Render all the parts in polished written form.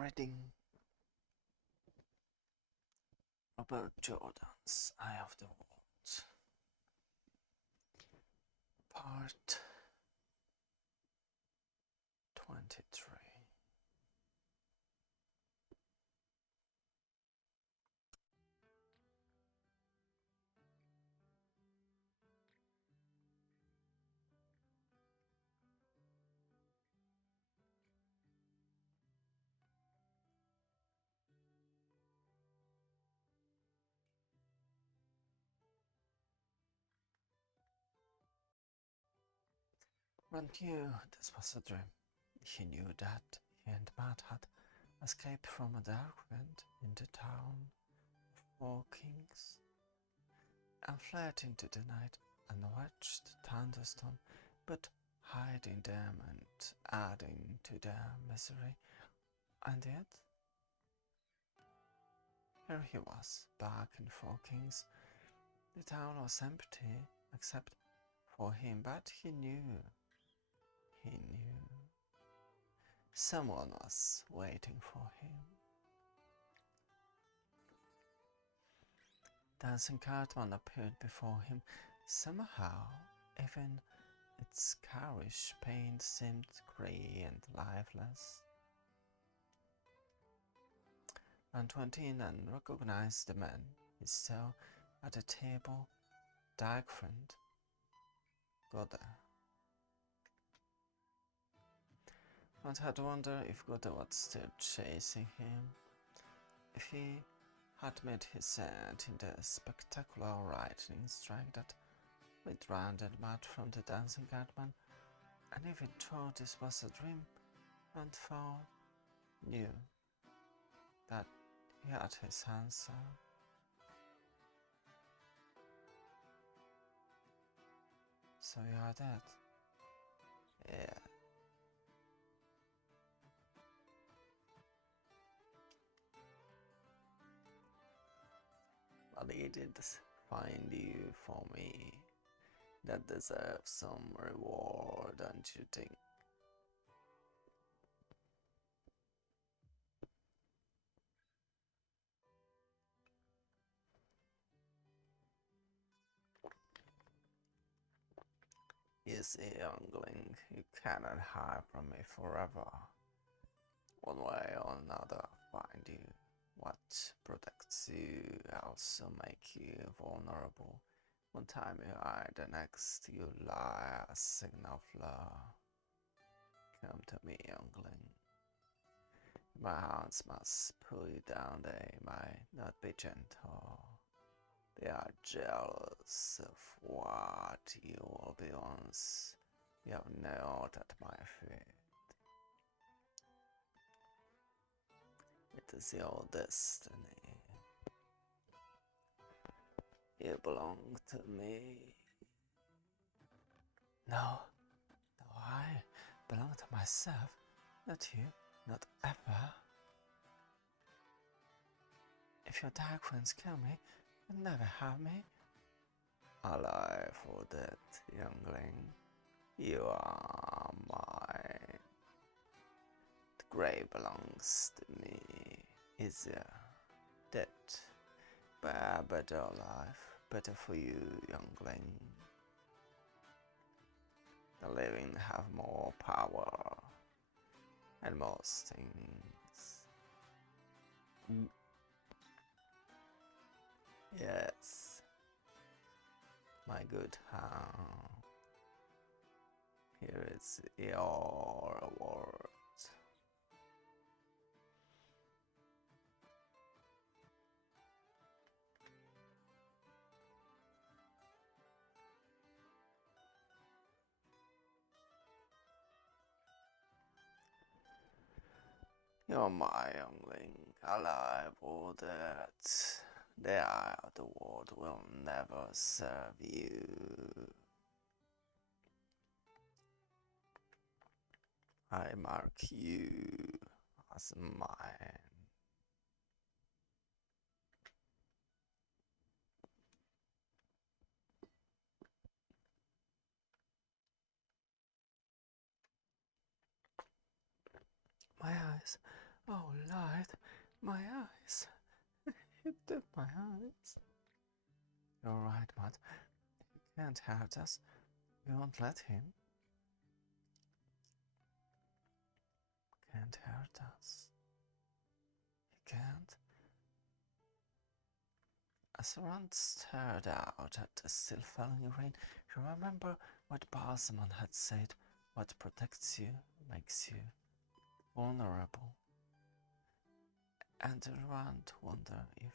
Reading Robert Jordan's Eye of the World, Part 23. Ron knew this was a dream. He knew that he and Matt had escaped from a dark wind in the town of Four Kings and fled into the night and watched the thunderstorm, but hiding them and adding to their misery. And yet, here he was, back in Four Kings. The town was empty except for him, but he knew someone was waiting for him. Dancing Cartman appeared before him. Somehow, even its garish paint seemed grey and lifeless. And went in and recognized the man he saw at the table. Dark friend, Godda. One had wondered if Godda was still chasing him, if he had made his end in the spectacular lightning strike that drowned Matt from the dancing Cartman, and if he thought this was a dream, and Thor knew that he had his answer. So you are dead? Yeah. But he did find you for me. That deserves some reward, don't you think? You see, youngling, you cannot hide from me forever. One way or another, find you. What protects you also make you vulnerable. One time you hide, the next you lie, a signal of love. Come to me, youngling. My hands must pull you down, they might not be gentle. They are jealous of what you will be once you have knelt at my feet. It is your destiny. You belong to me. No, I belong to myself, not you, not ever. If your dark friends kill me, you'll never have me. Alive or dead, youngling, you are mine. The grey belongs to me. Easier, dead, but a better life, better for you, youngling. The living have more power and more stings. Yes, my good hound. Here is your reward. You're my youngling, alive or dead. The eye of the world will never serve you. I mark you as mine. My eyes Oh, light, my eyes. You did my eyes. You're right, Matt. He can't hurt us. We won't let him. Can't hurt us. He can't. As Ron stared out at the still falling rain, he remembered what Balsamon had said: what protects you makes you vulnerable. And Ron wondered if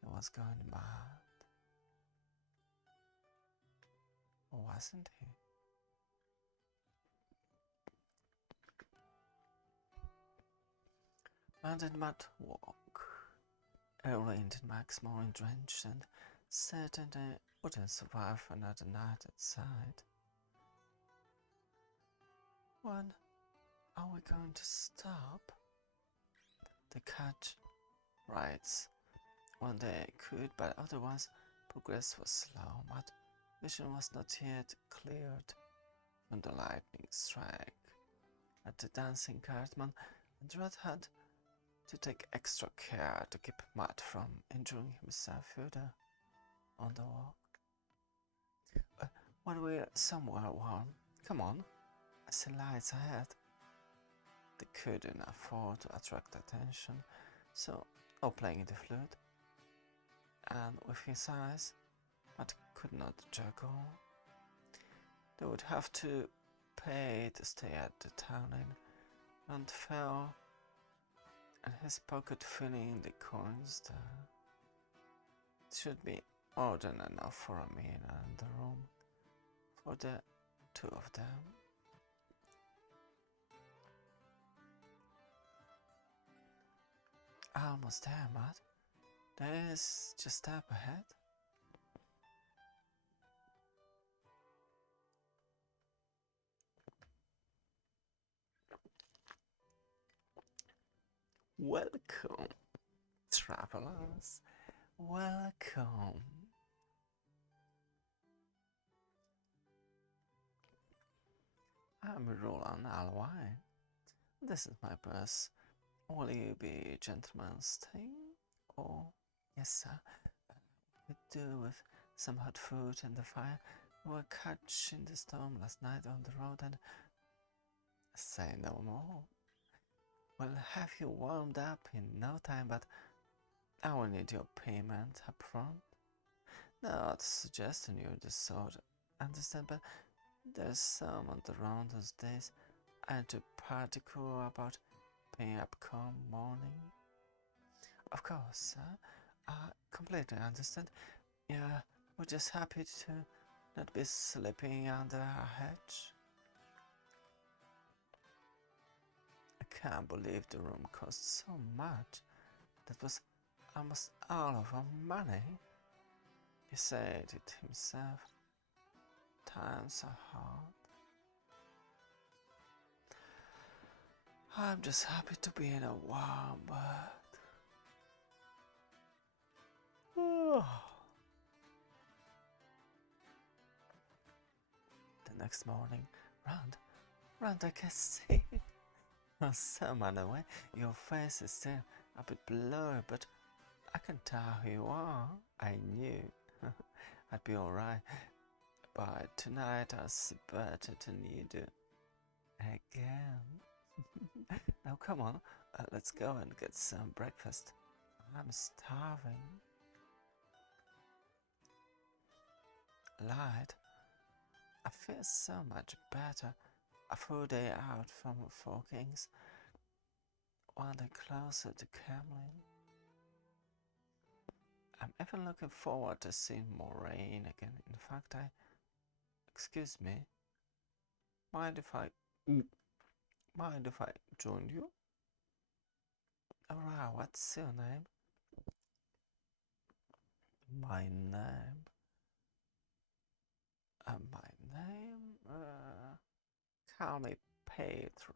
he was going mad. Or wasn't he? Ron did not walk. Early into Max, more drenched, and certainly wouldn't survive another night outside. When are we going to stop? The cat writes when they could, but otherwise progress was slow. But vision was not yet cleared from the lightning strike at the dancing cartman, and Red had to take extra care to keep Matt from injuring himself further on the walk. When we're somewhere warm, come on, I see lights ahead. They couldn't afford to attract attention, so playing the flute, and with his eyes, Matt could not juggle. They would have to pay to stay at the town inn, and fell, and his pocket filling the coins there. It should be more than enough for a meal and the room for the two of them. Almost there, Matt. There is just a step ahead. Welcome, travelers. Welcome. I'm Roland Alwine. This is my purse. Will you be gentlemen staying? Oh, yes, sir. We do with some hot food and the fire. We were catching the storm last night on the road and say no more. We'll have you warmed up in no time, but I will need your payment up front. Not suggesting you the sort, understand, but there's someone around those days I'm too particular about paying up come morning. Of course, sir. I completely understand. Yeah, we're just happy to not be sleeping under our hedge. I can't believe the room cost so much. That was almost all of our money. He said it himself. Times are hard. I'm just happy to be in a warm bed. The next morning, Rand, I can see. Some other way, your face is still a bit blurry, but I can tell who you are. I knew I'd be alright, but tonight I'll see better than you do. Again. Now come on, let's go and get some breakfast. I'm starving. Light, I feel so much better. A full day out from Four Kings, one day closer to Camlin. I'm even looking forward to seeing Moraine again. In fact, excuse me, mind if I join you? Alright, what's your name? My name? Call me Pedro.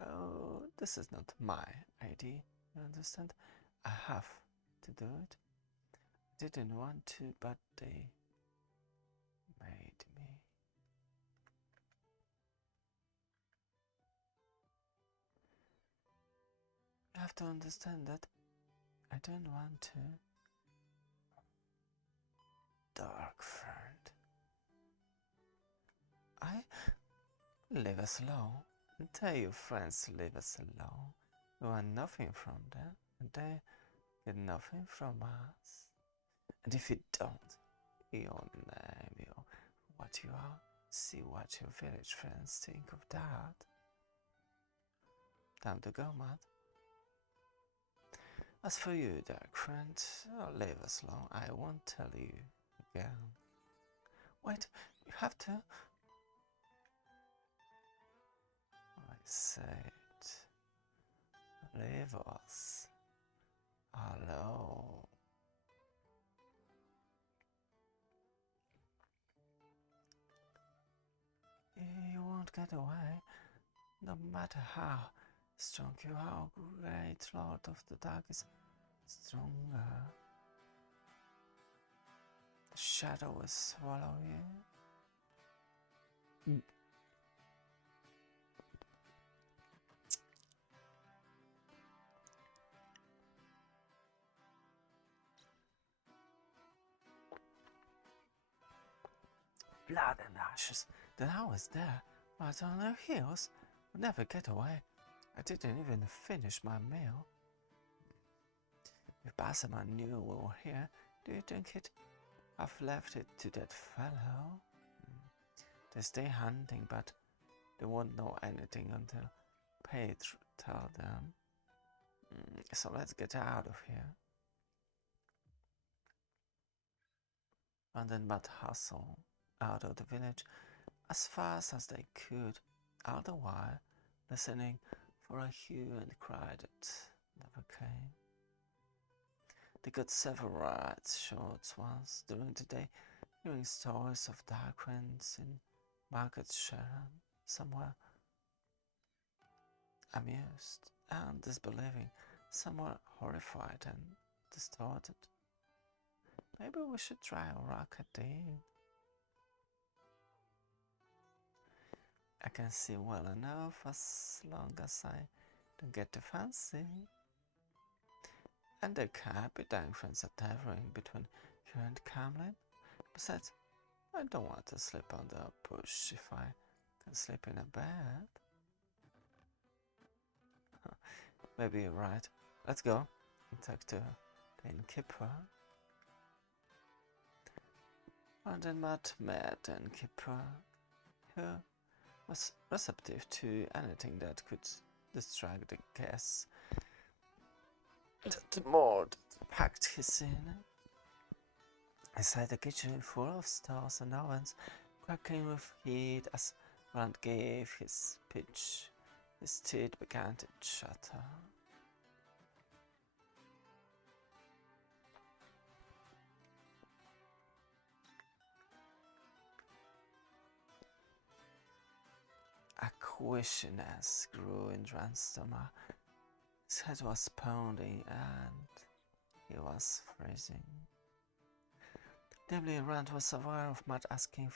Oh, this is not my ID, you understand? I have to do it. I didn't want to, but they made me. have to understand that I don't want to. Dark friend. I leave us alone. And tell your friends to leave us alone. We want nothing from them, and they get nothing from us. And if you don't, your name, your what you are, see what your village friends think of that. Time to go, Matt. As for you, dark friend, leave us alone. I won't tell you again. Wait, you have to. I said, leave us alone. You won't get away, no matter how strong you are. Great Lord of the Dark is stronger. The shadow will swallow you. Blood and ashes. Then I was there, right on their heels. Would never get away. I didn't even finish my meal. If Basama knew we were here, do you think he'd have left it to that fellow? They stay hunting, but they won't know anything until Pedro tell them. So let's get out of here. And then but hustle out of the village as fast as they could, all the while listening for a hue and cry that never came. They got several rides, short ones, during the day, hearing stories of dark friends in Market Sharon, somewhere amused and disbelieving, somewhere horrified and distorted. Maybe we should try a rock at the inn. I can see well enough as long as I don't get too fancy. And there can't be dark friends at tavern between here and Camlin. Besides, I don't want to sleep under a bush if I can sleep in a bed. Maybe you're right. Let's go and talk to the innkeeper. And then Matt met the innkeeper, who was receptive to anything that could distract the guests. The Mord packed his inn. Inside the kitchen, full of stores and ovens, crackling with heat as Rand gave his pitch. His teeth began to chatter. A quishiness grew in Rand's stomach. His head was pounding and he was freezing. Dimly, Rand was aware of Matt asking him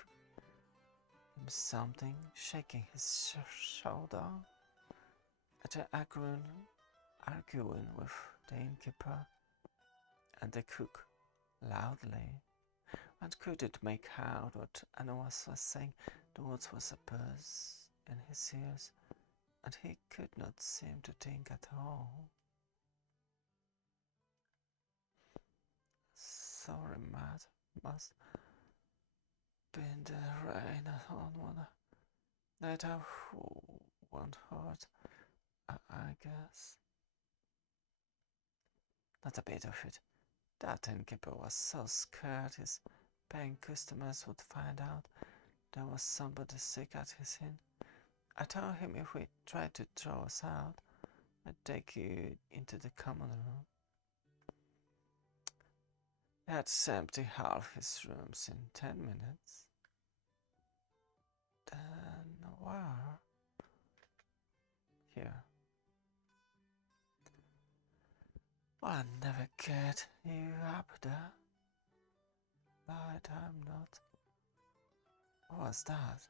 something, shaking his shoulder at arguing with the innkeeper and the cook loudly. Rand couldn't make out what anyone was saying. The words was a buzz in his ears, and he could not seem to think at all. Sorry, Matt. Must been the rain on one night I won't hurt, I guess. Not a bit of it. That innkeeper was so scared his paying customers would find out there was somebody sick at his inn. I told him if we tried to throw us out, I'd take you into the common room. He had to empty half his rooms in 10 minutes. Then where? Here. Well, I never get you up there. But I'm not. What's that?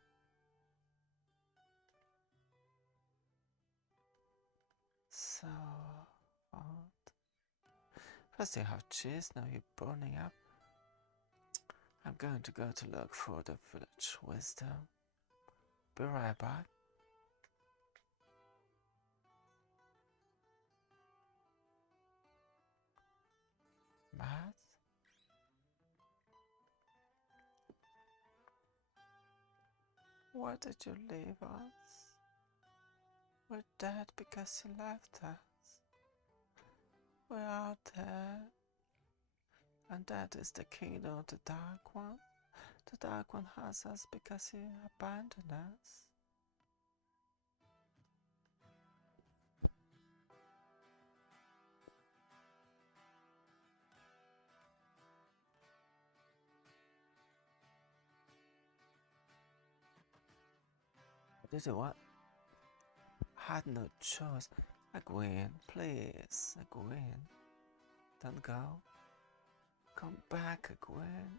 So, First you have cheese, now you're burning up. I'm going to go to look for the village wisdom. Be right back. Matt? Why did you leave us? We're dead because you left us. We are dead. And that is the kingdom of the Dark One. The Dark One has us because he abandoned us. Did you what? Had no choice. Egwene, please, Egwene. Don't go. Come back, Egwene.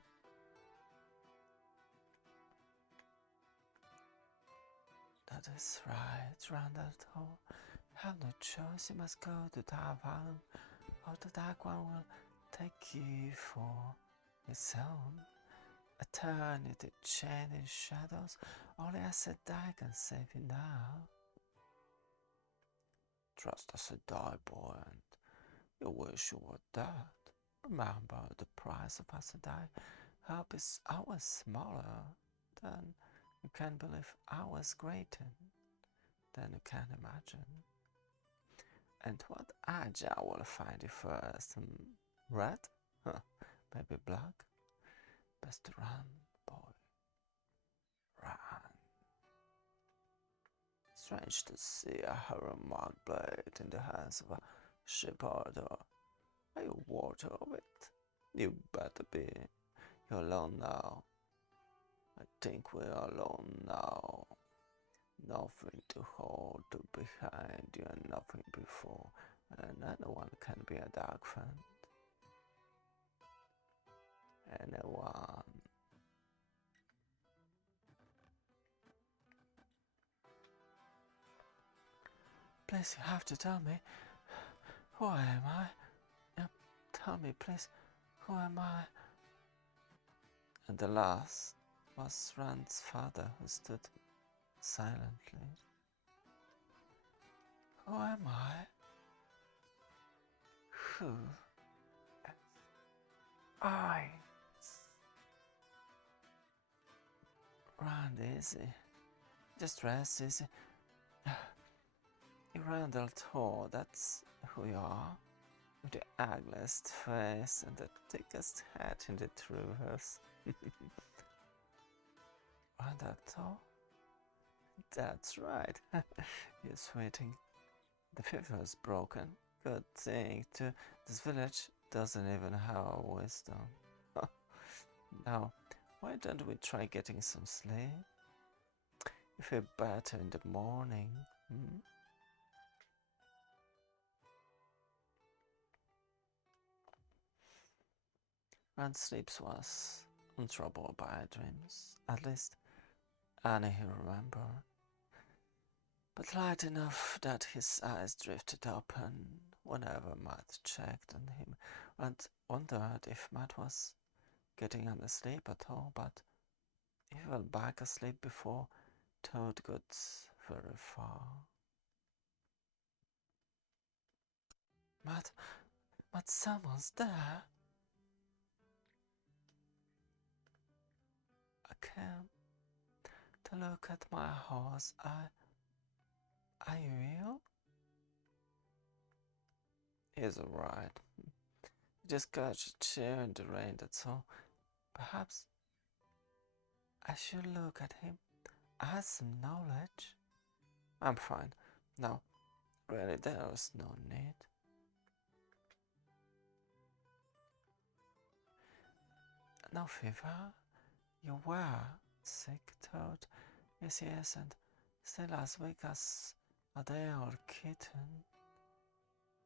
That is right, Randall. Have no choice, you must go to Tarvalon, or the Dark One will take you for his own. Eternity chained in shadows, only as a die can save you now. Trust as a die, boy, and you wish you were dead. Remember, the price of us a die help is always smaller than you can believe, always greater than you can imagine. And what agile will find you first? Red? Huh. Maybe black? Best run, boy. Run. Strange to see a harrow-marked blade in the hands of a shepherd. Are you water of it? You better be. You're alone now. I think we're alone now. Nothing to hold to behind you and nothing before, and anyone can be a dark friend. Anyone. Please, you have to tell me. Who am I? Yep, tell me, please. Who am I? And the last was Rand's father, who stood silently. Who am I? Who am I? Rand, easy. Just rest, easy. You're Randall Tor, that's who you are. With the ugliest face and the thickest head in the Trouvers. Randall Tor? That's right. He's waiting. The fever is broken. Good thing, too. This village doesn't even have wisdom. Now, why don't we try getting some sleep? You feel better in the morning. Rand sleeps was untroubled by dreams. At least, Annie he remembered. But light enough that his eyes drifted open whenever Matt checked on him, and wondered if Matt was getting any sleep at all, but he fell back asleep before Toad got very far. Matt, someone's there. I came to look at my horse. Are you ill? He's alright. He just got a chair in the rain, that's all. Perhaps I should look at him. I have some knowledge. I'm fine. No, really, there's no need. No fever? You were sick, Toad? Yes, and still as weak as a day-old kitten,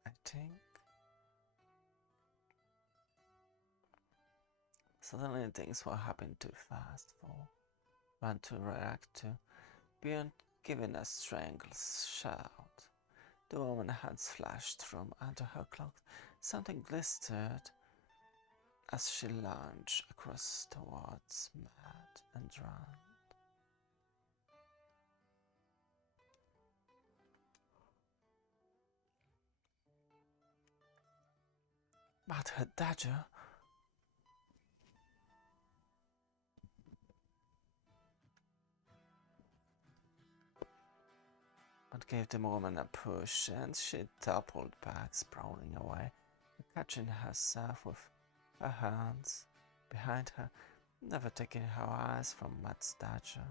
I think. Suddenly things were happening too fast for Rand to react to. Beyond giving a strangled shout, the woman's hands flashed from under her cloak Something glistered as she lunged across towards Matt and ran. But her dagger, but gave the woman a push, and she toppled back, sprawling away, catching herself with her hands behind her, never taking her eyes from Matt's dagger.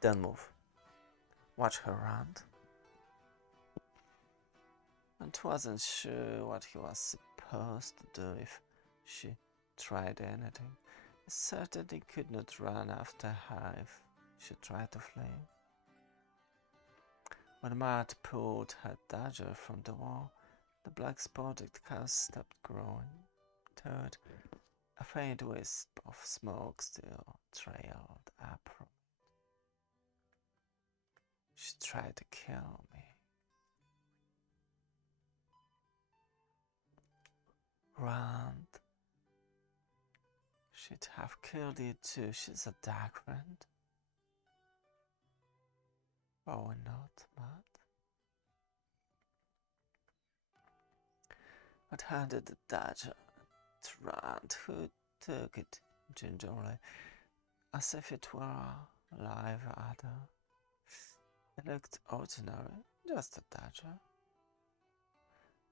Don't move. Watch her run. And wasn't sure what he was supposed to do if she tried anything. He certainly could not run after her if she tried to flee. When Matt pulled her dagger from the wall, the black spotted cow stopped growing. Third, a faint wisp of smoke still trailed up from it. She tried to kill me. Rand. She'd have killed you too. She's a dark friend. Or not, Matt? Matt handed the dagger to Rand, who took it gingerly, as if it were a live adder. It looked ordinary, just a dagger.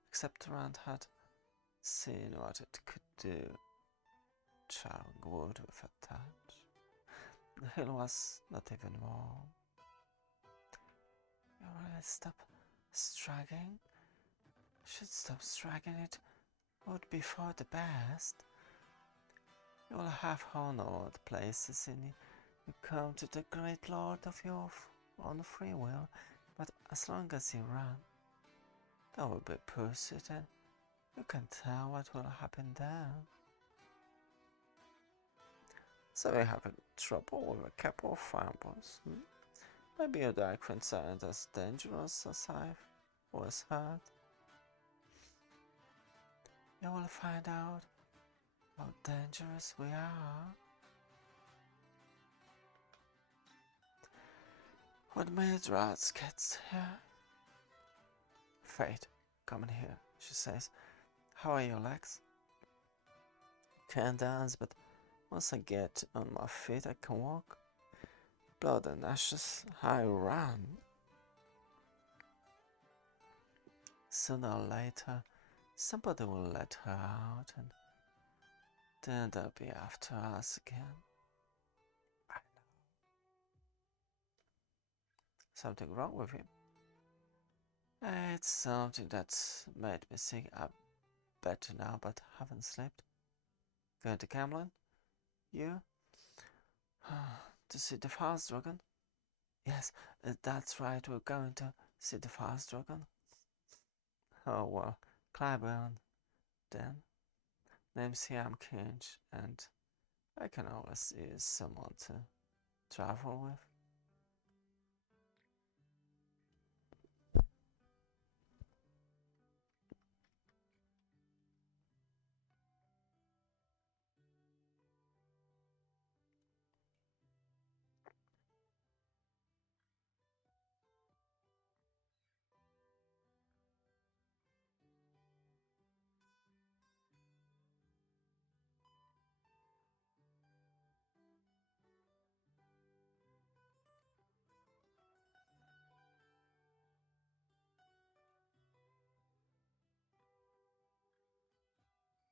Except Rand had seen what it could do, charring wood with a touch. The hill was not even warm. You really stop striking? Should stop striking, it would be for the best. You will have honored places in you come to the great lord of your own free will, but as long as you run, there will be pursuit, and you can tell what will happen there. So we're having trouble with a couple of fireballs. Maybe your dark friends aren't as dangerous as I've always heard. You will find out how dangerous we are. When Mildred gets here. Fate, come in here, she says. How are your legs? Can't dance, but once I get on my feet, I can walk. Blood and ashes, I run. Sooner or later, somebody will let her out, and then they'll be after us again. I know. Something wrong with him? It's something that made me think I'm better now, but haven't slept. Going to Camlin? You? To see the fast dragon? Yes, that's right, we're going to see the fast dragon. Oh well, Clyburn, then. Name's Siam Kinch, and I can always use someone to travel with.